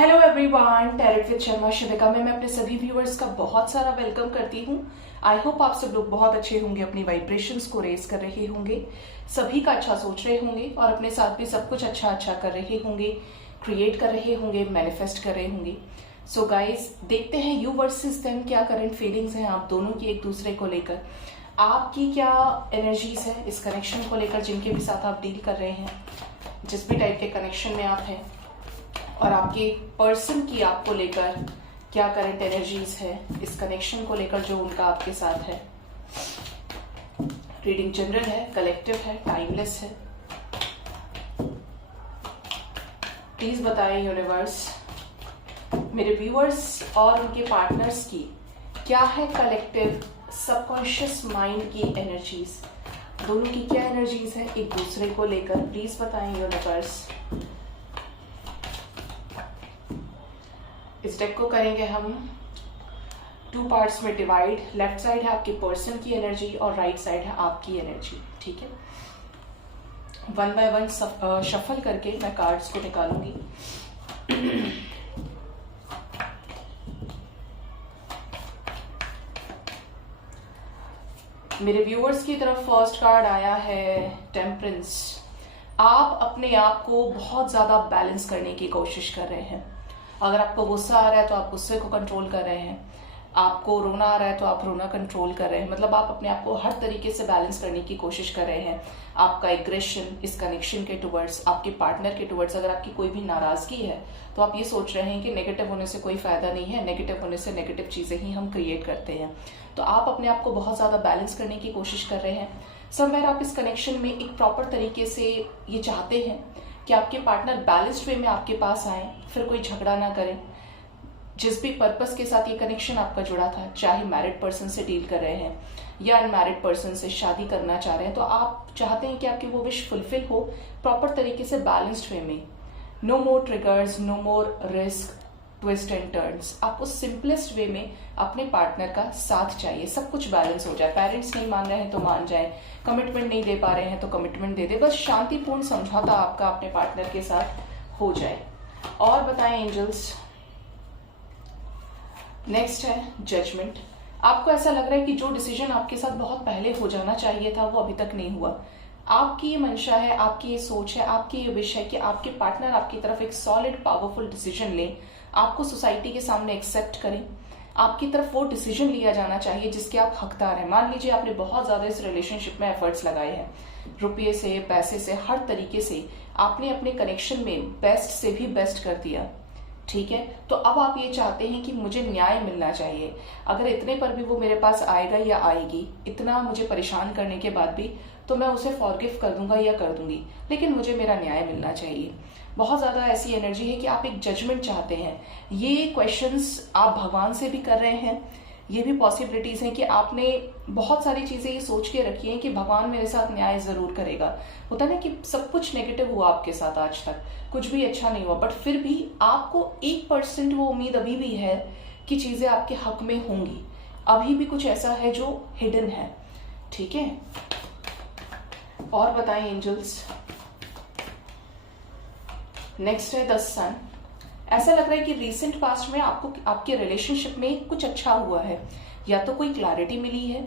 Hello everyone, tarot with Sharma Shivika में मैं अपने सभी व्यूअर्स का बहुत सारा वेलकम करती हूँ। आई होप आप सब लोग बहुत अच्छे होंगे, अपनी वाइब्रेशंस को रेज कर रहे होंगे, सभी का अच्छा सोच रहे होंगे और अपने साथ भी सब कुछ अच्छा अच्छा कर रहे होंगे, क्रिएट कर रहे होंगे, मैनिफेस्ट कर रहे होंगे। सो गाइज, देखते हैं यू वर्सेस देम क्या करंट फीलिंग्स हैं आप दोनों की एक दूसरे को लेकर। आपकी क्या एनर्जीज है इस कनेक्शन को लेकर, जिनके भी साथ आप डील कर रहे हैं, जिस भी टाइप के कनेक्शन में आप हैं, और आपके पर्सन की आपको लेकर क्या करंट एनर्जीज है इस कनेक्शन को लेकर जो उनका आपके साथ है। रीडिंग जनरल है, कलेक्टिव है, टाइमलेस है। प्लीज बताएं यूनिवर्स, मेरे व्यूअर्स और उनके पार्टनर्स की क्या है कलेक्टिव सबकॉन्शियस माइंड की एनर्जीज, दोनों की क्या एनर्जीज है एक दूसरे को लेकर। प्लीज बताएं यूनिवर्स। इस डेक को करेंगे हम 2 पार्ट्स में डिवाइड। लेफ्ट साइड है आपके पर्सन की एनर्जी और राइट साइड है आपकी एनर्जी, ठीक है। 1 बाय 1 शफल करके मैं कार्ड्स को निकालूंगी। मेरे व्यूअर्स की तरफ फर्स्ट कार्ड आया है टेम्परेंस। आप अपने आप को बहुत ज्यादा बैलेंस करने की कोशिश कर रहे हैं। अगर आपको गुस्सा आ रहा है तो आप गुस्से को कंट्रोल कर रहे हैं, आपको रोना आ रहा है तो आप रोना कंट्रोल कर रहे हैं। मतलब आप अपने आप को हर तरीके से बैलेंस करने की कोशिश कर रहे हैं। आपका एग्रेशन इस कनेक्शन के टुवर्ड्स, आपके पार्टनर के टुवर्ड्स, अगर आपकी कोई भी नाराजगी है तो आप ये सोच रहे हैं कि नेगेटिव होने से कोई फायदा नहीं है, नेगेटिव होने से नेगेटिव चीजें ही हम क्रिएट करते हैं। तो आप अपने आप को बहुत ज्यादा बैलेंस करने की कोशिश कर रहे हैं। समवेयर आप इस कनेक्शन में एक प्रॉपर तरीके से ये चाहते हैं कि आपके पार्टनर बैलेंस्ड वे में आपके पास आए, फिर कोई झगड़ा ना करें। जिस भी पर्पस के साथ ये कनेक्शन आपका जुड़ा था, चाहे मैरिड पर्सन से डील कर रहे हैं या अनमैरिड पर्सन से शादी करना चाह रहे हैं, तो आप चाहते हैं कि आपकी वो विश फुलफिल हो प्रॉपर तरीके से, बैलेंस्ड वे में। No more triggers, no more risk, twist and turns. आपको सिंपलेस्ट वे में अपने पार्टनर का साथ चाहिए, सब कुछ बैलेंस हो जाए। पेरेंट्स नहीं मान रहे हैं तो मान जाए, कमिटमेंट नहीं दे पा रहे हैं तो कमिटमेंट दे दे, बस शांतिपूर्ण समझौता आपका अपने पार्टनर के साथ हो जाए। और बताएं एंजल्स। नेक्स्ट है जजमेंट। आपको ऐसा लग रहा है कि जो डिसीजन आपके साथ बहुत पहले हो जाना चाहिए था वो अभी तक नहीं हुआ। आपकी ये मंशा है, आपकी ये सोच है, आपकी ये विश है कि आपके पार्टनर आपकी तरफ एक सॉलिड पावरफुल डिसीजन लें, आपको सोसाइटी के सामने एक्सेप्ट करें। आपकी तरफ वो डिसीजन लिया जाना चाहिए जिसके आप हकदार हैं। मान लीजिए आपने बहुत ज्यादा इस रिलेशनशिप में एफर्ट्स लगाए हैं, रुपये से, पैसे से, हर तरीके से आपने अपने कनेक्शन में बेस्ट से भी बेस्ट कर दिया, ठीक है। तो अब आप ये चाहते हैं कि मुझे न्याय मिलना चाहिए। अगर इतने पर भी वो मेरे पास आएगा या आएगी, इतना मुझे परेशान करने के बाद भी, तो मैं उसे फॉरगिव कर दूंगा या कर दूंगी, लेकिन मुझे मेरा न्याय मिलना चाहिए। बहुत ज्यादा ऐसी एनर्जी है कि आप एक जजमेंट चाहते हैं। ये क्वेश्चंस आप भगवान से भी कर रहे हैं। ये भी पॉसिबिलिटीज हैं कि आपने बहुत सारी चीजें ये सोच के रखी हैं कि भगवान मेरे साथ न्याय जरूर करेगा। होता ना कि सब कुछ नेगेटिव हुआ आपके साथ, आज तक कुछ भी अच्छा नहीं हुआ, बट फिर भी आपको 1% वो उम्मीद अभी भी है कि चीजें आपके हक में होंगी। अभी भी कुछ ऐसा है जो हिडन है, ठीक है। और बताएं एंजल्स। नेक्स्ट है द सन। ऐसा लग रहा है कि रिसेंट पास्ट में आपको आपके रिलेशनशिप में कुछ अच्छा हुआ है, या तो कोई क्लैरिटी मिली है,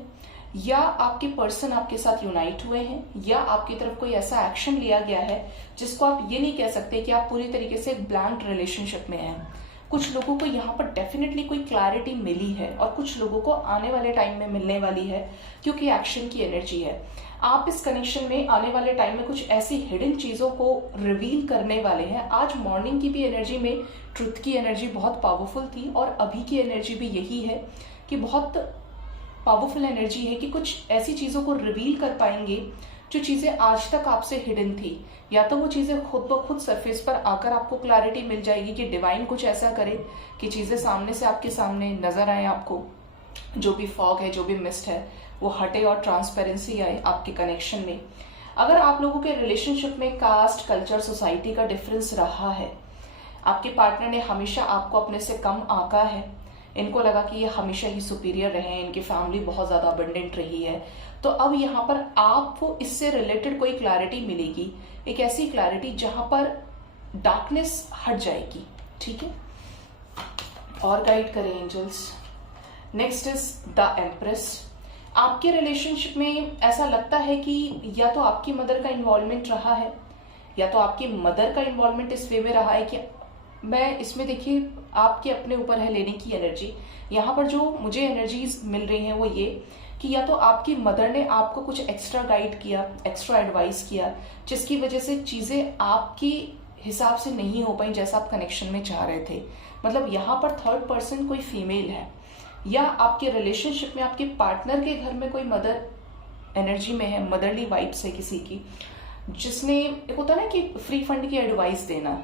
या आपके पर्सन आपके साथ यूनाइट हुए हैं, या आपकी तरफ कोई ऐसा एक्शन लिया गया है जिसको आप ये नहीं कह सकते कि आप पूरी तरीके से ब्लैंक रिलेशनशिप में हैं। कुछ लोगों को यहाँ पर डेफिनेटली कोई क्लैरिटी मिली है और कुछ लोगों को आने वाले टाइम में मिलने वाली है, क्योंकि एक्शन की एनर्जी है। आप इस कनेक्शन में आने वाले टाइम में कुछ ऐसी हिडन चीजों को रिवील करने वाले हैं। आज मॉर्निंग की भी एनर्जी में ट्रुथ की एनर्जी बहुत पावरफुल थी, और अभी की एनर्जी भी यही है कि बहुत पावरफुल एनर्जी है कि कुछ ऐसी चीजों को रिवील कर पाएंगे जो चीजें आज तक आपसे हिडन थी, या तो वो चीजें खुद ब खुद सरफेस पर आकर आपको क्लैरिटी मिल जाएगी कि डिवाइन कुछ ऐसा करे कि चीजें सामने से आपके सामने नजर आए, आपको जो भी फॉग है, जो भी मिस्ट है, वो हटे और ट्रांसपेरेंसी आए आपके कनेक्शन में। अगर आप लोगों के रिलेशनशिप में कास्ट, कल्चर, सोसाइटी का डिफरेंस रहा है, आपके पार्टनर ने हमेशा आपको अपने से कम आंका है, इनको लगा कि ये हमेशा ही सुपीरियर रहे, इनकी फैमिली बहुत ज्यादा अबंडेंट रही है, तो अब यहाँ पर आपको इससे रिलेटेड कोई क्लैरिटी मिलेगी, एक ऐसी क्लैरिटी जहां पर डार्कनेस हट जाएगी, ठीक है, और गाइड करें angels. Next is the empress. आपके रिलेशनशिप में ऐसा लगता है कि या तो आपकी मदर का इन्वॉल्वमेंट रहा है, या तो आपकी मदर का इन्वॉल्वमेंट इस वे में रहा है कि मैं इसमें, देखिए आपके अपने ऊपर है लेने की एनर्जी। यहाँ पर जो मुझे एनर्जीज मिल रही हैं वो ये कि या तो आपकी मदर ने आपको कुछ एक्स्ट्रा गाइड किया, एक्स्ट्रा एडवाइस किया, जिसकी वजह से चीजें आपके हिसाब से नहीं हो पाई जैसा आप कनेक्शन में चाह रहे थे। मतलब यहाँ पर थर्ड पर्सन कोई फीमेल है, या आपके रिलेशनशिप में आपके पार्टनर के घर में कोई मदर एनर्जी में है, मदरली वाइब्स है किसी की, जिसने, एक होता है ना कि फ्री फंड की एडवाइस देना,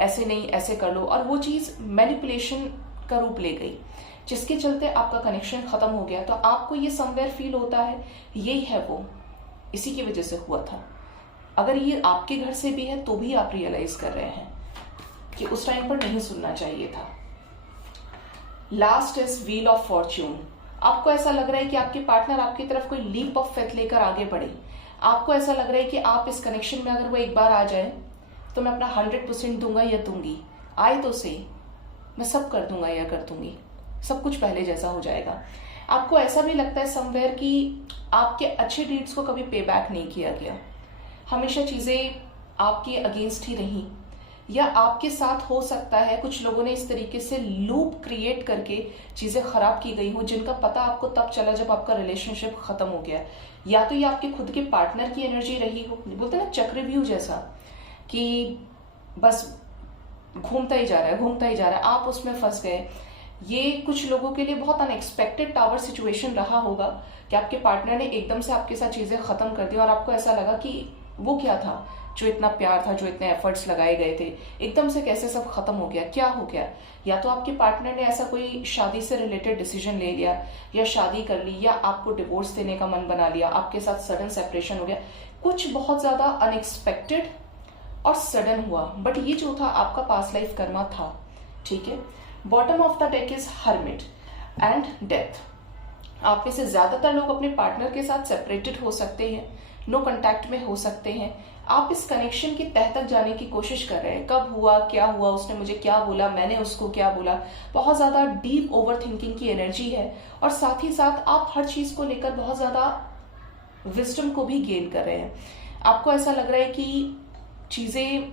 ऐसे नहीं ऐसे कर लो, और वो चीज मैनिपुलेशन का रूप ले गई, जिसके चलते आपका कनेक्शन खत्म हो गया। तो आपको ये समवेयर फील होता है यही है वो, इसी की वजह से हुआ था। अगर ये आपके घर से भी है तो भी आप रियलाइज कर रहे हैं कि उस टाइम पर नहीं सुनना चाहिए था। Last is wheel of Fortune. आपको ऐसा लग रहा है कि आपके पार्टनर आपकी तरफ कोई लीप ऑफ फेथ लेकर आगे बढ़े। आपको ऐसा लग रहा है कि आप इस कनेक्शन में अगर वो एक बार आ जाए तो मैं अपना 100% दूंगा या दूंगी, आए तो सही, मैं सब कर दूंगा या कर दूंगी, सब कुछ पहले जैसा हो जाएगा। आपको ऐसा भी लगता है समवेयर कि आपके अच्छे डीड्स को कभी पे बैक नहीं किया गया, हमेशा चीजें आपके अगेंस्ट ही रही, या आपके साथ हो सकता है कुछ लोगों ने इस तरीके से लूप क्रिएट करके चीजें खराब की गई हो, जिनका पता आपको तब चला जब आपका रिलेशनशिप खत्म हो गया। या तो ये आपके खुद के पार्टनर की एनर्जी रही हो, बोलते ना चक्रव्यूह जैसा, कि बस घूमता ही जा रहा है, घूमता ही जा रहा है, आप उसमें फंस गए। ये कुछ लोगों के लिए बहुत अनएक्सपेक्टेड टावर सिचुएशन रहा होगा कि आपके पार्टनर ने एकदम से आपके साथ चीजें खत्म कर दी और आपको ऐसा लगा कि वो क्या था, जो इतना प्यार था, जो इतने एफर्ट्स लगाए गए थे, एकदम से कैसे सब खत्म हो गया, क्या हो गया। या तो आपके पार्टनर ने ऐसा कोई शादी से रिलेटेड डिसीजन ले लिया, या शादी कर ली, या आपको डिवोर्स देने का मन बना लिया, आपके साथ सडन सेपरेशन हो गया, कुछ बहुत ज्यादा अनएक्सपेक्टेड और सडन हुआ। बट ये जो था आपका पास्ट लाइफ कर्मा था, ठीक है। Bottom of the deck is hermit and death. आप में से ज्यादातर लोग अपने पार्टनर के साथ सेपरेटेड हो सकते हैं, नो कांटेक्ट में हो सकते हैं। आप इस कनेक्शन की तह तक जाने की कोशिश कर रहे हैं, कब हुआ, क्या हुआ, उसने मुझे क्या बोला, मैंने उसको क्या बोला। बहुत ज्यादा डीप ओवर थिंकिंग की एनर्जी है, और साथ ही साथ आप हर चीज को लेकर बहुत ज्यादा विजडम को भी गेन कर रहे हैं। आपको ऐसा लग रहा है कि चीजें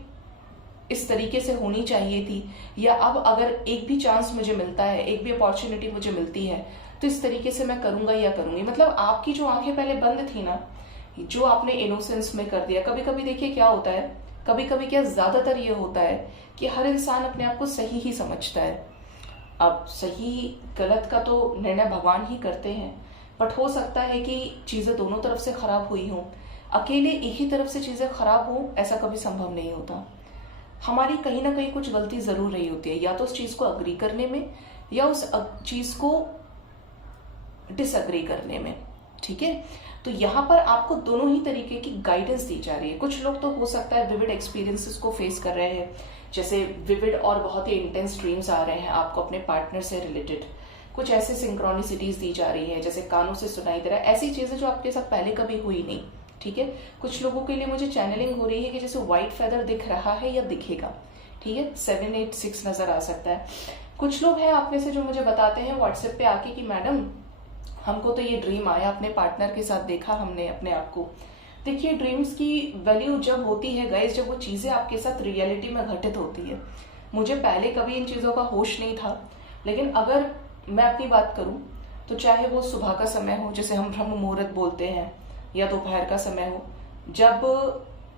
इस तरीके से होनी चाहिए थी, या अब अगर एक भी चांस मुझे मिलता है, एक भी अपॉर्चुनिटी मुझे मिलती है, तो इस तरीके से मैं करूंगा या करूंगी। मतलब आपकी जो आंखें पहले बंद थी ना, जो आपने इनोसेंस में कर दिया। कभी कभी देखिए क्या होता है, कभी कभी क्या ज्यादातर ये होता है कि हर इंसान अपने आप को सही ही समझता है। अब सही गलत का तो निर्णय भगवान ही करते हैं, बट हो सकता है कि चीजें दोनों तरफ से खराब हुई हों। अकेले एक ही तरफ से चीजें खराब हो ऐसा कभी संभव नहीं होता। हमारी कहीं ना कहीं कुछ गलती जरूर रही होती है, या तो उस चीज को अग्री करने में, या उस चीज को डिसअग्री करने में, ठीक है। तो यहाँ पर आपको दोनों ही तरीके की गाइडेंस दी जा रही है। कुछ लोग तो हो सकता है विविड एक्सपीरियंसेस को फेस कर रहे हैं, जैसे विविड और बहुत ही इंटेंस ड्रीम्स आ रहे हैं आपको अपने पार्टनर से रिलेटेड। कुछ ऐसे सिंक्रोनिसिटीज दी जा रही है, जैसे कानों से सुनाई दे रहा है, ऐसी चीजें जो आपके साथ पहले कभी हुई नहीं, ठीक है। कुछ लोगों के लिए मुझे चैनलिंग हो रही है कि जैसे व्हाइट फेदर दिख रहा है या दिखेगा, ठीक है, 786 नजर आ सकता है। कुछ लोग हैं आप में से जो मुझे बताते हैं व्हाट्सएप पे आके कि मैडम हमको तो ये ड्रीम आया, अपने पार्टनर के साथ देखा हमने अपने आप को। देखिए ड्रीम्स की वैल्यू जब होती है गाइस, जब वो चीजें आपके साथ रियलिटी में घटित होती है। मुझे पहले कभी इन चीजों का होश नहीं था, लेकिन अगर मैं अपनी बात करूं तो चाहे वो सुबह का समय हो जिसे हम ब्रह्म मुहूर्त बोलते हैं, या दोपहर का समय हो, जब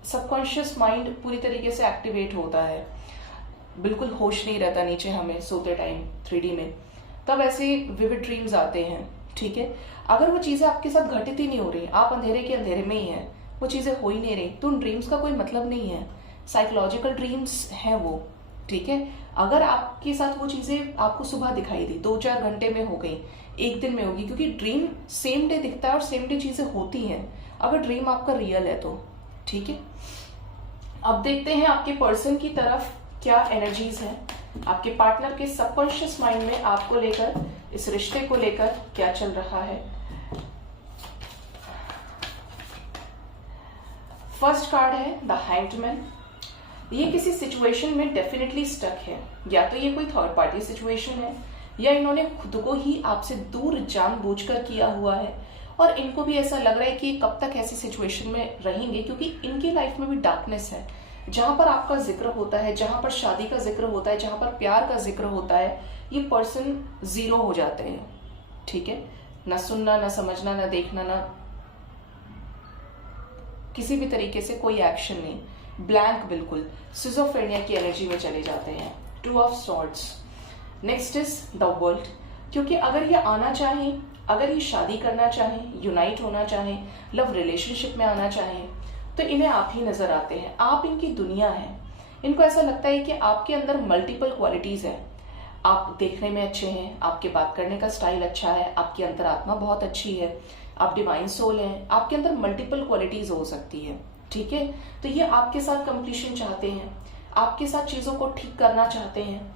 सबकॉन्शियस माइंड पूरी तरीके से एक्टिवेट होता है, बिल्कुल होश नहीं रहता नीचे हमें सोते टाइम 3D में, तब ऐसे विविड ड्रीम्स आते हैं, ठीक है। अगर वो चीजें आपके साथ घटित ही नहीं हो रही, आप अंधेरे के अंधेरे में ही हैं, वो चीजें हो ही नहीं रही, तो उन ड्रीम्स का कोई मतलब नहीं है। साइकोलॉजिकल ड्रीम्स हैं वो, ठीक है। अगर आपके साथ वो चीजें आपको सुबह दिखाई दी, 2-4 घंटे में हो गई, एक दिन में होगी, क्योंकि ड्रीम सेम डे दिखता है और सेम डे चीजें होती हैं अगर ड्रीम आपका रियल है तो, ठीक है। अब देखते हैं आपके पर्सन की तरफ क्या एनर्जीज हैं, आपके पार्टनर के सबकॉन्शियस माइंड में आपको लेकर, इस रिश्ते को लेकर क्या चल रहा है। फर्स्ट कार्ड है द हैंग्ड मैन। ये किसी सिचुएशन में डेफिनेटली स्टक है, या तो ये कोई थर्ड पार्टी सिचुएशन है, या इन्होंने खुद को ही आपसे दूर जानबूझकर किया हुआ है, और इनको भी ऐसा लग रहा है कि कब तक ऐसी सिचुएशन में रहेंगे, क्योंकि इनकी लाइफ में भी डार्कनेस है। जहां पर आपका जिक्र होता है, जहां पर शादी का जिक्र होता है, जहां पर प्यार का जिक्र होता है, ये पर्सन जीरो हो जाते हैं। ठीक है, ना सुनना, ना समझना, ना देखना, ना किसी भी तरीके से कोई एक्शन नहीं, ब्लैंक, बिल्कुल सिजोफ्रेनिया की एनर्जी में चले जाते हैं। 2 of swords. Next is the world, क्योंकि अगर ये आना चाहें, अगर ये शादी करना चाहें, यूनाइट होना चाहें, लव रिलेशनशिप में आना चाहें, तो इन्हें आप ही नजर आते हैं, आप इनकी दुनिया है। इनको ऐसा लगता है कि आपके अंदर मल्टीपल क्वालिटीज है। आप देखने में अच्छे हैं, आपके बात करने का स्टाइल अच्छा है, आपकी अंतरात्मा बहुत अच्छी है, आप डिवाइन सोल हैं, आपके अंदर मल्टीपल क्वालिटीज हो सकती है। ठीक है, तो ये आपके साथ कंप्लीशन चाहते हैं, आपके साथ चीजों को ठीक करना चाहते हैं।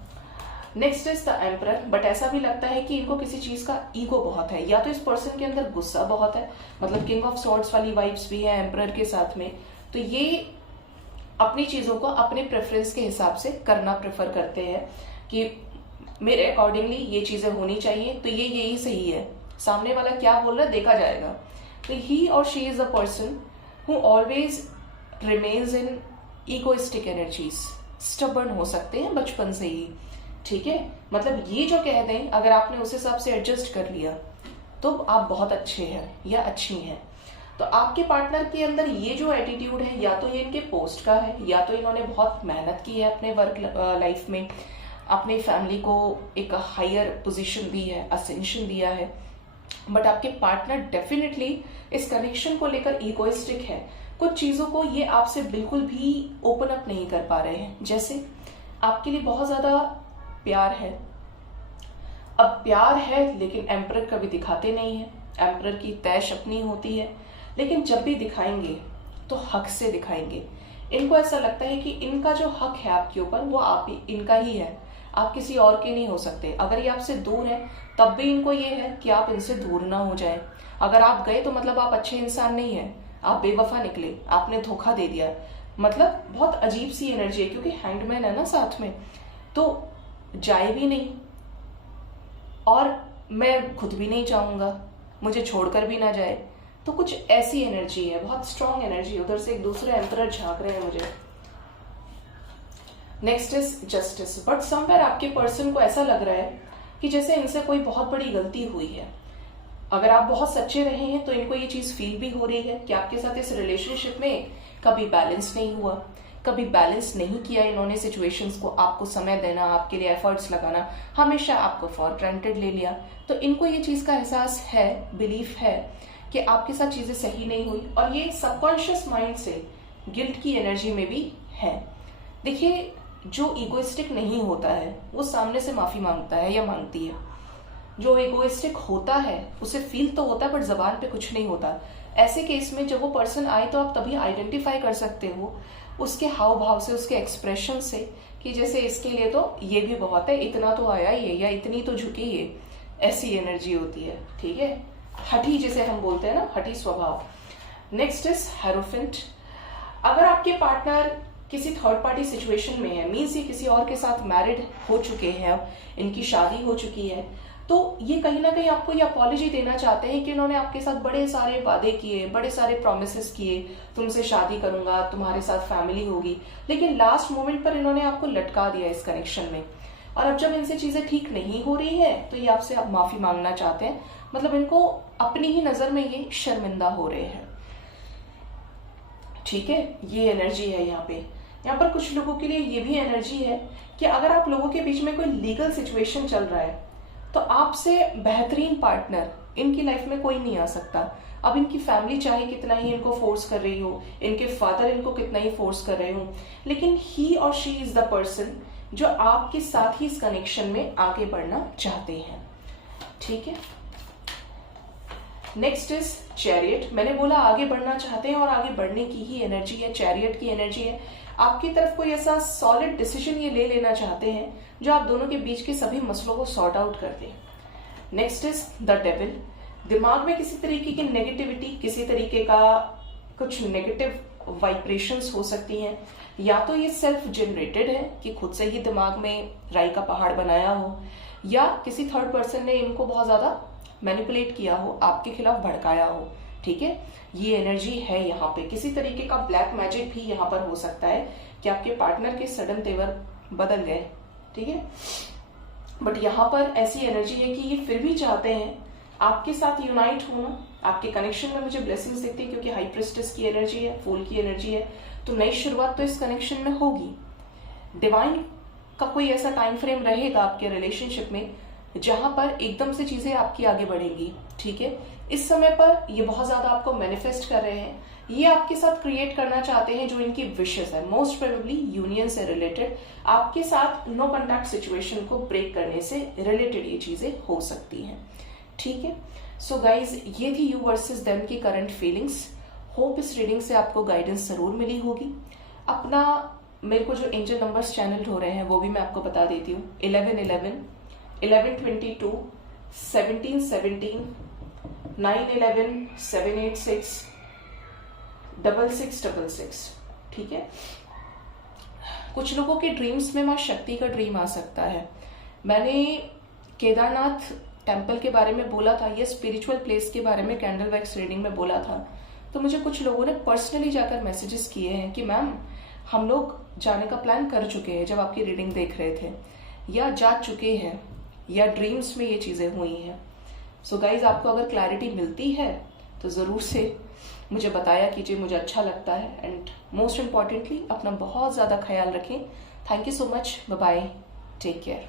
Next is the emperor, but ऐसा भी लगता है कि इनको किसी चीज का ईगो बहुत है, या तो इस पर्सन के अंदर गुस्सा बहुत है, मतलब किंग ऑफ सॉर्ड्स वाली वाइब्स भी है एम्परर के साथ में। तो ये अपनी चीजों को अपने प्रेफरेंस के हिसाब से करना प्रेफर करते हैं कि मेरे अकॉर्डिंगली ये चीजें होनी चाहिए, तो ये यही सही है, सामने वाला क्या बोल रहा है देखा जाएगा। तो ही और she is the person who always remains in egoistic energies, stubborn हो सकते हैं बचपन से ही। ठीक है, मतलब ये जो कह दें, अगर आपने उस हिसाब से एडजस्ट कर लिया तो आप बहुत अच्छे हैं या अच्छी हैं। तो आपके पार्टनर के अंदर ये जो एटीट्यूड है, या तो ये इनके पोस्ट का है, या तो इन्होंने बहुत मेहनत की है अपने वर्क लाइफ में, अपने फैमिली को एक हायर पोजीशन दी है, असेंशन दिया है। बट आपके पार्टनर डेफिनेटली इस कनेक्शन को लेकर इगोइस्टिक है। कुछ चीजों को ये आपसे बिल्कुल भी ओपन अप नहीं कर पा रहे हैं। जैसे आपके लिए बहुत ज्यादा प्यार है, अब प्यार है लेकिन एम्परर कभी दिखाते नहीं है, एम्परर की तैश अपनी होती है, लेकिन जब भी दिखाएंगे तो हक से दिखाएंगे। इनको ऐसा लगता है कि इनका जो हक है आपके ऊपर वो आप ही इनका ही है, आप किसी और के नहीं हो सकते। अगर ये आपसे दूर है तब भी इनको ये है कि आप इनसे दूर ना हो जाए। अगर आप गए तो मतलब आप अच्छे इंसान नहीं है, आप बेवफा निकले, आपने धोखा दे दिया। मतलब बहुत अजीब सी एनर्जी है, क्योंकि हैंडमैन है ना साथ में, तो जाए भी नहीं और मैं खुद भी नहीं चाहूंगा मुझे छोड़कर भी ना जाए। तो कुछ ऐसी एनर्जी है, बहुत स्ट्रॉन्ग एनर्जी। उधर से एक दूसरे एम्परर झांक रहे हैं मुझे। Next is justice, but somewhere आपके पर्सन को ऐसा लग रहा है कि जैसे इनसे कोई बहुत बड़ी गलती हुई है। अगर आप बहुत सच्चे रहे हैं तो इनको ये चीज फील भी हो रही है कि आपके साथ इस रिलेशनशिप में कभी बैलेंस नहीं हुआ, कभी बैलेंस नहीं किया इन्होंने सिचुएशंस को, आपको समय देना, आपके लिए एफर्ट्स लगाना, हमेशा आपको फॉर ग्रांटेड ले लिया। तो इनको ये चीज का एहसास है, बिलीफ है कि आपके साथ चीजें सही नहीं हुई, और ये सबकॉन्शियस माइंड से गिल्ट की एनर्जी में भी है। देखिए, जो इगोइस्टिक नहीं होता है वो सामने से माफी मांगता है या मांगती है। जो इगोइस्टिक होता है उसे फील तो होता है बट जबान पे कुछ नहीं होता। ऐसे केस में जब वो पर्सन आए तो आप तभी आइडेंटिफाई कर सकते हो उसके हाव भाव से, उसके एक्सप्रेशन से, कि जैसे इसके लिए तो ये भी बहुत है, इतना तो आया ही है, या इतनी तो झुकी है, ऐसी एनर्जी होती है। ठीक है, हठी जिसे हम बोलते हैं ना, हठी स्वभाव। Next is hierophant. अगर आपके पार्टनर किसी थर्ड पार्टी सिचुएशन में है, मीन्स ये किसी और के साथ मैरिड हो चुके हैं, इनकी शादी हो चुकी है, तो ये कहीं ना कहीं आपको ये अपॉलॉजी देना चाहते हैं कि इन्होंने आपके साथ बड़े सारे वादे किए, बड़े सारे प्रोमिसेस किए, तुमसे शादी करूंगा, तुम्हारे साथ फैमिली होगी, लेकिन लास्ट मोमेंट पर इन्होंने आपको लटका दिया इस कनेक्शन में। और अब जब इनसे चीजें ठीक नहीं हो रही है तो ये आपसे अब माफी मांगना चाहते हैं। मतलब इनको अपनी ही नजर में ये शर्मिंदा हो रहे हैं। ठीक है, ये एनर्जी है यहाँ पे। यहाँ पर कुछ लोगों के लिए ये भी एनर्जी है कि अगर आप लोगों के बीच में कोई लीगल सिचुएशन चल रहा है तो आपसे बेहतरीन पार्टनर इनकी लाइफ में कोई नहीं आ सकता। अब इनकी फैमिली चाहे कितना ही इनको फोर्स कर रही हो, इनके फादर इनको कितना ही फोर्स कर रहे हो, लेकिन ही और शी इज द पर्सन जो आपके साथ ही इस कनेक्शन में आगे बढ़ना चाहते हैं। ठीक है, नेक्स्ट इज चैरियट। मैंने बोला आगे बढ़ना चाहते हैं और आगे बढ़ने की ही एनर्जी है, चैरियट की एनर्जी है। आपकी तरफ कोई ऐसा सॉलिड डिसीजन ये ले लेना चाहते हैं जो आप दोनों के बीच के सभी मसलों को सॉर्ट आउट कर दे। Next is the devil. दिमाग में किसी तरीके की नेगेटिविटी, किसी तरीके का कुछ नेगेटिव वाइब्रेशंस हो सकती हैं, या तो ये सेल्फ जनरेटेड है कि खुद से ही दिमाग में राई का पहाड़ बनाया हो, या किसी थर्ड पर्सन ने इनको बहुत ज्यादा मैनिपुलेट किया हो, आपके खिलाफ भड़काया हो। ठीक है, ये एनर्जी है यहाँ पे। किसी तरीके का ब्लैक मैजिक भी यहाँ पर हो सकता है कि आपके पार्टनर के सडन तेवर बदल गए। ठीक है, बट यहाँ पर ऐसी एनर्जी है कि ये फिर भी चाहते हैं आपके साथ यूनाइट होना। आपके कनेक्शन में मुझे ब्लेसिंग्स दिखती है, क्योंकि हाई प्रिस्टेस की एनर्जी है, फूल की एनर्जी है, तो नई शुरुआत तो इस कनेक्शन में होगी। डिवाइन का कोई ऐसा टाइम फ्रेम रहेगा आपके रिलेशनशिप में जहां पर एकदम से चीजें आपकी आगे बढ़ेंगी। ठीक है, इस समय पर ये बहुत ज्यादा आपको मैनिफेस्ट कर रहे हैं, ये आपके साथ क्रिएट करना चाहते हैं जो इनकी विशेस है, मोस्ट प्रोबेबली यूनियन से रिलेटेड, आपके साथ नो कॉन्टैक्ट सिचुएशन को ब्रेक करने से रिलेटेड ये चीजें हो सकती हैं। ठीक है, सो गाइज, ये थी यू वर्सेस देम की करंट फीलिंग्स। होप इस रीडिंग से आपको गाइडेंस जरूर मिली होगी। अपना मेरे को जो एंजल नंबर्स चैनल हो रहे हैं वो भी मैं आपको बता देती हूँ। 1111, 1122, 1717, 911, 786, 6666। ठीक है, कुछ लोगों के ड्रीम्स में माँ शक्ति का ड्रीम आ सकता है। मैंने केदारनाथ टेम्पल के बारे में बोला था, ये स्पिरिचुअल प्लेस के बारे में कैंडल वैक्स रीडिंग में बोला था, तो मुझे कुछ लोगों ने पर्सनली जाकर मैसेजेस किए हैं कि मैम हम लोग जाने का प्लान कर चुके हैं जब आपकी रीडिंग देख रहे थे, या जा चुके हैं, या ड्रीम्स में ये चीजें हुई हैं। सो गाइज, आपको अगर क्लैरिटी मिलती है तो जरूर से मुझे बताया कीजिए, मुझे अच्छा लगता है। एंड मोस्ट इम्पॉर्टेंटली अपना बहुत ज्यादा ख्याल रखें। Thank you so much, bye bye, take care.